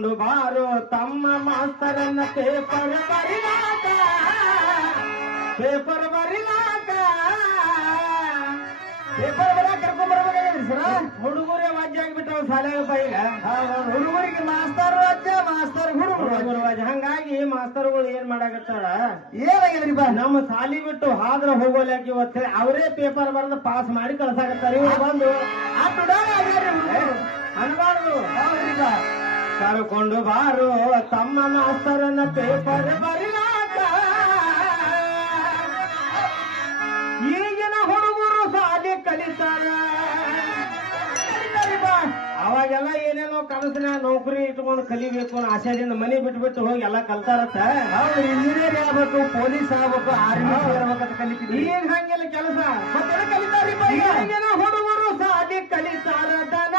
ಕರೆದುಕೊಂಡು ಬಾರೋ ತಮ್ಮ ಮಾಸ್ತರನ್ನ ಪೇಪರ್ ಬರಿಲಾಕ ಪೇಪರ್ ಕರ್ಕೊಂಡ್ಬರ್ಬೇಕಾಗಿದ್ರಿ ಸರ್. ಹುಡುಗರೇ ವಾಜ್ಯ ಆಗಿಬಿಟ್ಟ ಶಾಲೆಗಪ್ಪ ಈಗ. ಹುಡುಗರಿಗೆ ಮಾಸ್ತರ್ ವಾಜ್ಯ, ಮಾಸ್ತರ್ ಹುಡುಗರು ವಾಜ್ಯ. ಹಂಗಾಗಿ ಮಾಸ್ತರ್ಗಳು ಏನ್ ಮಾಡಾಕತ್ತಾರ, ಏನಾಗಿದ್ರಿ ಬಾ ನಮ್ಮ ಶಾಲಿ ಬಿಟ್ಟು ಹಾದ್ರ ಹೋಗೋಲ್ಯಾಕ ಇವತ್ತು ಅವರೇ ಪೇಪರ್ ಬರೆದು ಪಾಸ್ ಮಾಡಿ ಕಳ್ಸಾಕತ್ತಾರ. ಇವ್ರು ಬಂದು ಅನ್ಬಾರ್ದು. ಕರ್ಕೊಂಡು ಬಾರು ತಮ್ಮ ಮಾಸ್ತರನ್ನ ಪೇಪರ್ ಬರಿಲಾಕ. ಈಗಿನ ಹುಡುಗರು ಶಾಲೆ ಕಲಿತಾರ. ಅವಾಗೆಲ್ಲ ಏನೇನೋ ಕನಸಿನ ನೌಕರಿ ಇಟ್ಕೊಂಡು ಕಲಿಬೇಕು ಅನ್ನೋ ಆಶಯದಿಂದ ಮನೆ ಬಿಟ್ಬಿಟ್ಟು ಹೋಗಿ ಎಲ್ಲ ಕಲ್ತಾರತ್ತ. ಅವ್ರು ಇಂಜಿನಿಯರ್ ಆಗ್ಬೇಕು, ಪೊಲೀಸ್ ಆಗ್ಬೇಕು, ಆರ್ಮಿ ಆಗ್ಬೇಕಂತ ಕಲಿತೀವಿ. ಈಗ ಹಂಗೆಲ್ಲ ಕೆಲಸ ಮತ್ತೆ ಕಲಿತಾರಿ. ಈಗಿನ ಹುಡುಗರು ಶಾಲೆ ಕಲಿತಾರ. ದನ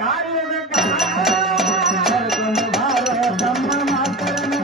ಕಾಯುವುದಕ್ಕ ತಮ್ಮ ಮಾಸ್ತರನ್ನ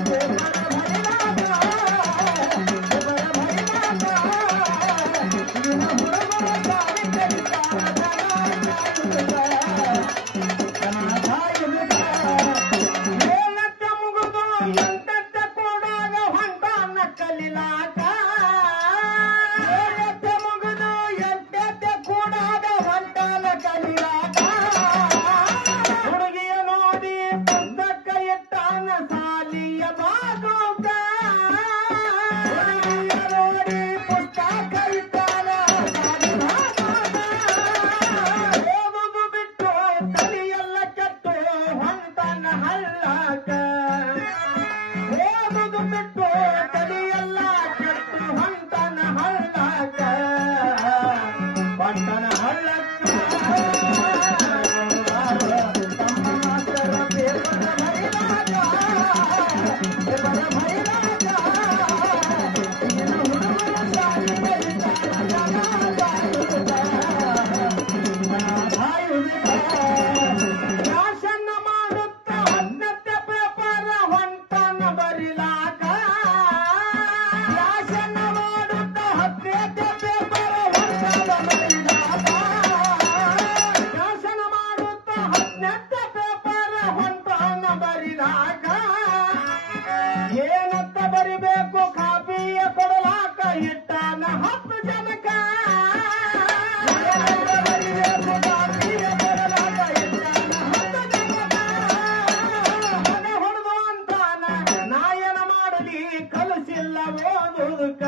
ಏನಂತ ಬರಿಬೇಕು ಕಾಪಿಯ ಕೊಡಲಾಕ ಇಟ್ಟಾನ 10 ಜನಕ. ಬರಿಬೇಕು ಕಾಪಿಯ ಕೊಡಲಾಕ ಇಟ್ಟಾನ 10 ಜನಕ. ಮನೆ ಹೊಡೆದು ಅಂತಾನ ನಾಯನ ಮಾಡಲಿ ಕಲಿಸಿಲ್ಲ ಓದುವುದಕ್ಕ.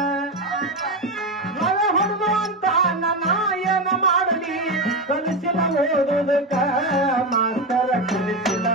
ಮನೆ ಹೊಡೆದು ಅಂತಾನ ನಾಯನ ಮಾಡಲಿ ಕಲಿಸಿಲ್ಲ ಓದುವುದಕ್ಕ. ಮಾಸ್ತರ ಕಲಿಸಿಲ್ಲ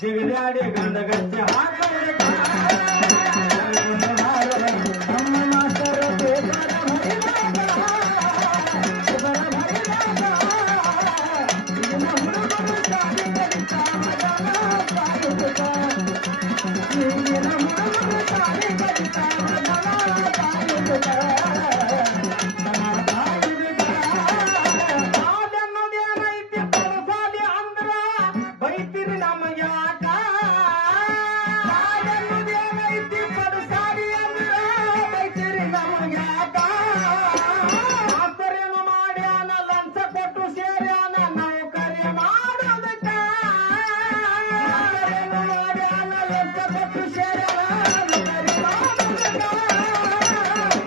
ಜಿಗಿದಾಡಿ ಗಂಡಗಚ್ಚ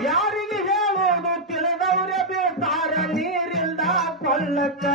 ಯಾರಿಗೆ ಹೇಳೋದು ತಿಳಿದವರೇ ಬೇಟಾರ ನೀರಿಲ್ದ ಕೊಳ್ಳಕ್ಕ.